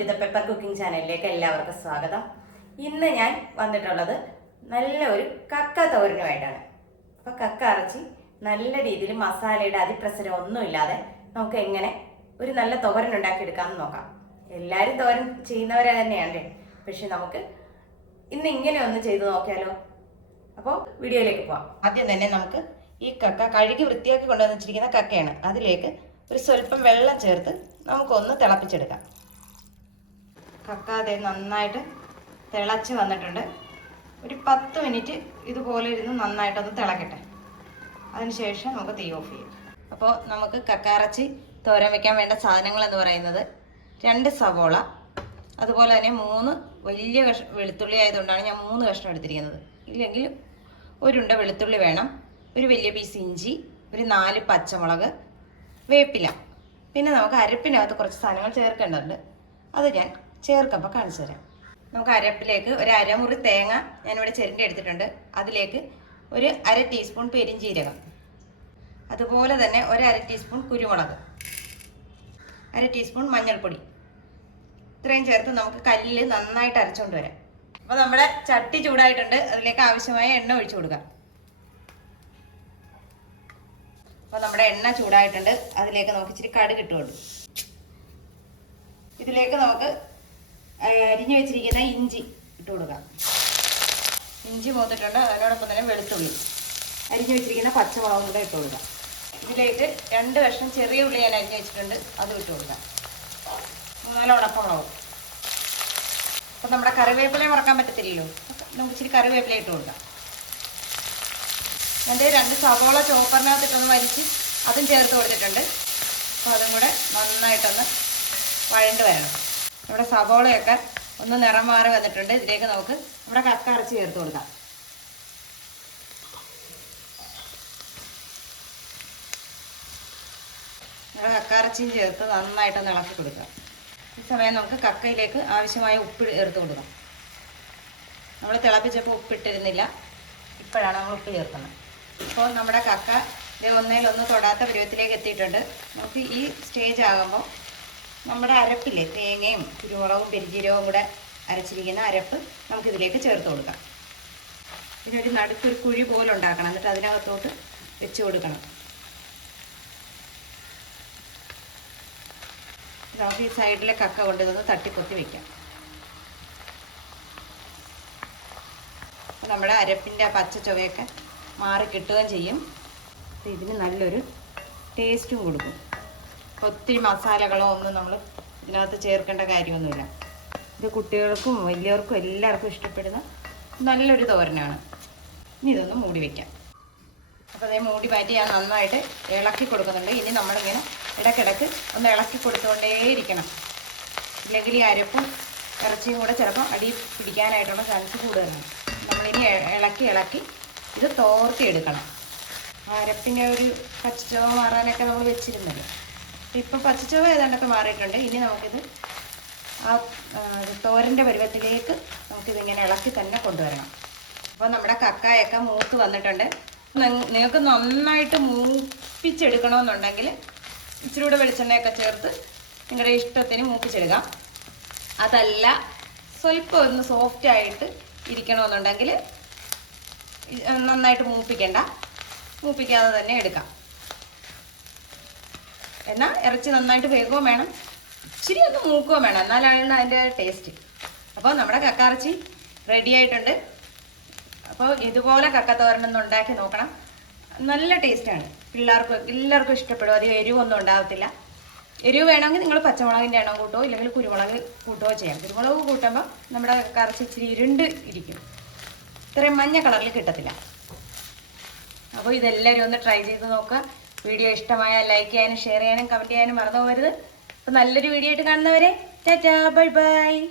To the pepper cooking ചാനലിലേക്ക് എല്ലാവർക്കും സ്വാഗതം. ഇന്ന് ഞാൻ വന്നിട്ടുള്ളത് നല്ല ഒരു കക്ക തോരനുമായിട്ടാണ്. അപ്പോൾ കക്ക അരച്ചി നല്ല രീതിയിൽ മസാലയുടെ അതിപ്രസരം ഒന്നുമില്ലാതെ നമുക്ക് എങ്ങനെ ഒരു നല്ല തോരൻ ഉണ്ടാക്കിയെടുക്കാമെന്ന് നോക്കാം. എല്ലാവരും തോരൻ ചെയ്യുന്നവരെ തന്നെയാണ് പക്ഷെ നമുക്ക് ഇന്ന് ഇങ്ങനെ ഒന്ന് ചെയ്തു നോക്കിയാലോ? അപ്പോൾ വീഡിയോയിലേക്ക് പോവാം. ആദ്യം തന്നെ നമുക്ക് ഈ കക്ക കഴുകി വൃത്തിയാക്കി കൊണ്ടുവന്നിരിക്കുന്ന കക്കയാണ്. അതിലേക്ക് ഒരു സ്വല്പം വെള്ളം ചേർത്ത് നമുക്കൊന്ന് തിളപ്പിച്ചെടുക്കാം. കക്ക അതേ നന്നായിട്ട് തിളച്ച് വന്നിട്ടുണ്ട്. ഒരു പത്ത് മിനിറ്റ് ഇതുപോലെ ഇരുന്ന് നന്നായിട്ടൊന്ന് തിളക്കട്ടെ. അതിനുശേഷം നമുക്ക് തീ ഓഫ് ചെയ്യാം. അപ്പോൾ നമുക്ക് കക്കാറച്ചി തോരൻ വയ്ക്കാൻ വേണ്ട സാധനങ്ങൾ എന്ന് പറയുന്നത് രണ്ട് സവോള അതുപോലെ തന്നെ മൂന്ന് വലിയ കഷ വെളുത്തുള്ളി ആയതുകൊണ്ടാണ് ഞാൻ മൂന്ന് കഷ്ണം എടുത്തിരിക്കുന്നത്. ഇല്ലെങ്കിൽ ഒരുണ്ട വെളുത്തുള്ളി വേണം ഒരു വലിയ പീസ് ഇഞ്ചി ഒരു നാല് പച്ചമുളക് വേപ്പില. പിന്നെ നമുക്ക് അരപ്പിനകത്ത് കുറച്ച് സാധനങ്ങൾ ചേർക്കേണ്ടതുണ്ട്. അത് ഞാൻ ചേർക്കുമ്പോൾ കാണിച്ചു തരാം. നമുക്ക് അരപ്പിലേക്ക് ഒരു അരമുറി തേങ്ങ ഞാനിവിടെ ചെരിന്റെ എടുത്തിട്ടുണ്ട്. അതിലേക്ക് ഒരു അര ടീസ്പൂൺ പെരിഞ്ചീരകം. അതുപോലെ തന്നെ ഒരു അര ടീസ്പൂൺ കുരുമുളക്. അര ടീസ്പൂൺ മഞ്ഞൾപ്പൊടി. ഇത്രയും ചേർത്ത് നമുക്ക് കല്ലിൽ നന്നായിട്ട് അരച്ചുകൊണ്ട് വരാം. അപ്പോൾ നമ്മുടെ ചട്ടി ചൂടായിട്ടുണ്ട്. അതിലേക്ക് ആവശ്യമായ എണ്ണ ഒഴിച്ചു കൊടുക്കാം. അപ്പോൾ നമ്മുടെ എണ്ണ ചൂടായിട്ടുണ്ട്. അതിലേക്ക് നമുക്ക് ഇച്ചിരി കടുക് ഇട്ടുകൊണ്ട് ഇതിലേക്ക് നമുക്ക് അരിഞ്ഞു വെച്ചിരിക്കുന്ന ഇഞ്ചി ഇട്ട് കൊടുക്കാം ഇഞ്ചി മൂത്തിട്ടുണ്ട് അതിനോടൊപ്പം തന്നെ വെളുത്തുള്ളി. അരിഞ്ഞു വെച്ചിരിക്കുന്ന പച്ചമുളകും കൂടെ ഇട്ട് കൊടുക്കാം ഇതിലേക്ക് രണ്ട് കഷ്ണം ചെറിയ ഉള്ളി ഞാൻ അരിഞ്ഞു വെച്ചിട്ടുണ്ട് അത് ഇട്ട് കൊടുക്കാം മൂന്നാൽ ഉണക്കമുളകും അപ്പം നമ്മുടെ കറിവേപ്പില മറക്കാൻ പറ്റത്തില്ലല്ലോ? നമുക്ക് ഇച്ചിരി കറിവേപ്പില ഇട്ട് കൊടുക്കാം. എന്റെ രണ്ട് സവോള ചോപ്പറിനകത്ത് ഇട്ടൊന്ന് വലിച്ച് അതും ചേർത്ത് കൊടുത്തിട്ടുണ്ട്. അപ്പോൾ അതും കൂടെ നന്നായിട്ടൊന്ന് വഴണ്ട് വരണം. നമ്മുടെ സവോളയൊക്കെ ഒന്ന് നിറം മാറി വന്നിട്ടുണ്ട്. ഇതിലേക്ക് നമുക്ക് നമ്മുടെ കക്ക ചേർത്ത് കൊടുക്കാം. നമ്മുടെ കക്കാറച്ചിയും ചേർത്ത് നന്നായിട്ട് ഇളക്കി കൊടുക്കാം ഈ സമയം നമുക്ക് കക്കയിലേക്ക് ആവശ്യമായ ഉപ്പ് ചേർത്ത് കൊടുക്കാം. നമ്മൾ തിളപ്പിച്ചപ്പോൾ ഉപ്പിട്ടിരുന്നില്ല. ഇപ്പോഴാണ് നമ്മൾ ഉപ്പ് ചേർക്കുന്നത്. അപ്പോൾ നമ്മുടെ കക്ക ഇത് ഒന്നേലൊന്ന് തൊടാത്ത പരുവത്തിലേക്ക് എത്തിയിട്ടുണ്ട്. നമുക്ക് ഈ സ്റ്റേജ് ആകുമ്പോൾ നമ്മുടെ അരപ്പില്ലേ തേങ്ങയും കുരുമുളകും പെരിഞ്ചീരകവും കൂടെ അരച്ചിരിക്കുന്ന അരപ്പ് നമുക്കിതിലേക്ക് ചേർത്ത് കൊടുക്കാം. ഇതിനൊരു നടുക്കൊരു കുഴി പോലെ ഉണ്ടാക്കണം. എന്നിട്ട് അതിനകത്തോട്ട് വെച്ച് കൊടുക്കണം. നമുക്ക് ഈ സൈഡിലെ കക്ക കൊണ്ട് ഇതൊന്ന് തട്ടിപ്പൊത്തി വെക്കാം. അപ്പോൾ നമ്മുടെ അരപ്പിന്റെ ആ പച്ച ചുവയൊക്കെ മാറി കിട്ടുകയും ചെയ്യും. അപ്പം ഇതിന് നല്ലൊരു ടേസ്റ്റും കൊടുക്കും. ഒത്തിരി മസാലകളോ ഒന്നും നമ്മൾ ഇതിനകത്ത് ചേർക്കേണ്ട കാര്യമൊന്നുമില്ല. ഇത് കുട്ടികൾക്കും വലിയവർക്കും എല്ലാവർക്കും ഇഷ്ടപ്പെടുന്ന നല്ലൊരു തോരനാണ്. ഇനി ഇതൊന്ന് മൂടി വയ്ക്കാം അപ്പോൾ അതേ മൂടി മാറ്റി ഞാൻ നന്നായിട്ട് ഇളക്കി കൊടുക്കുന്നുണ്ട്. ഇനി നമ്മളിങ്ങനെ ഇടക്കിടക്ക് ഒന്ന് ഇളക്കി കൊടുത്തുകൊണ്ടേയിരിക്കണം. ഇല്ലെങ്കിൽ ഈ അരപ്പും ഇറച്ചിയും കൂടെ ചിലപ്പോൾ അടി പിടിക്കാനായിട്ടുള്ള ചാൻസ് കൂടുതലാണ്. നമ്മളിനി ഇളക്കി ഇളക്കി ഇത് തോർത്തി എടുക്കണം അരപ്പിന്റെ ഒരു പച്ചച്ചവ മാറാനൊക്കെ നമ്മൾ വെച്ചിരുന്നത് ഇപ്പം പച്ചച്ചവ ഏതാണ്ടൊക്കെ മാറിയിട്ടുണ്ട്. ഇനി നമുക്കിത് ആ തോരന്റെ പരുവത്തിലേക്ക് നമുക്കിതിങ്ങനെ ഇളക്കി തന്നെ കൊണ്ടുവരണം. അപ്പോൾ നമ്മുടെ കക്കായൊക്കെ മൂത്ത് വന്നിട്ടുണ്ട്. നിങ്ങൾക്ക് നന്നായിട്ട് മൂപ്പിച്ചെടുക്കണമെന്നുണ്ടെങ്കിൽ ഇച്ചിരി കൂടെ വെളിച്ചെണ്ണയൊക്കെ ചേർത്ത് നിങ്ങളുടെ ഇഷ്ടത്തിന് മൂപ്പിച്ചെടുക്കാം. അതല്ല സ്വല്പം ഒന്ന് സോഫ്റ്റ് ആയിട്ട് ഇരിക്കണമെന്നുണ്ടെങ്കിൽ നന്നായിട്ട് മൂപ്പിക്കേണ്ട. മൂപ്പിക്കാതെ തന്നെ എടുക്കാം. എന്നാൽ ഇറച്ചി നന്നായിട്ട് വേഗവും വേണം. ഇച്ചിരി ഒന്ന് മൂക്കുകയും വേണം. എന്നാലാണ് അതിന്റെ ടേസ്റ്റ് അപ്പോൾ നമ്മുടെ കക്കാറച്ചി റെഡി ആയിട്ടുണ്ട്. അപ്പോൾ ഇതുപോലെ കക്കത്തോരനൊന്ന് ഉണ്ടാക്കി നോക്കണം. നല്ല ടേസ്റ്റാണ് പിള്ളേർക്കും എല്ലാവർക്കും ഇഷ്ടപ്പെടും. അധികം എരിവൊന്നും ഉണ്ടാകത്തില്ല എരിവ് വേണമെങ്കിൽ നിങ്ങൾ പച്ചമുളകിന്റെ എണ്ണം കൂട്ടോ ഇല്ലെങ്കിൽ കുരുമുളക് കൂട്ടോ ചെയ്യാം. കുരുമുളക് കൂട്ടുമ്പോൾ നമ്മുടെ കറച്ച് ഇച്ചിരി ഇരുണ്ട് ഇരിക്കും. ഇത്രയും മഞ്ഞ കളറിൽ കിട്ടത്തില്ല. അപ്പോൾ ഇതെല്ലാവരും ഒന്ന് ട്രൈ ചെയ്ത് നോക്കുക. വീഡിയോ ഇഷ്ടമായാൽ ലൈക്ക് ചെയ്യാനും ഷെയർ ചെയ്യാനും കമന്റ് ചെയ്യാനും മറന്നു പോകരുത്. അപ്പോൾ നല്ലൊരു വീഡിയോ ആയിട്ട് കാണുന്നവരെ ടാറ്റാ ബൈ ബൈ.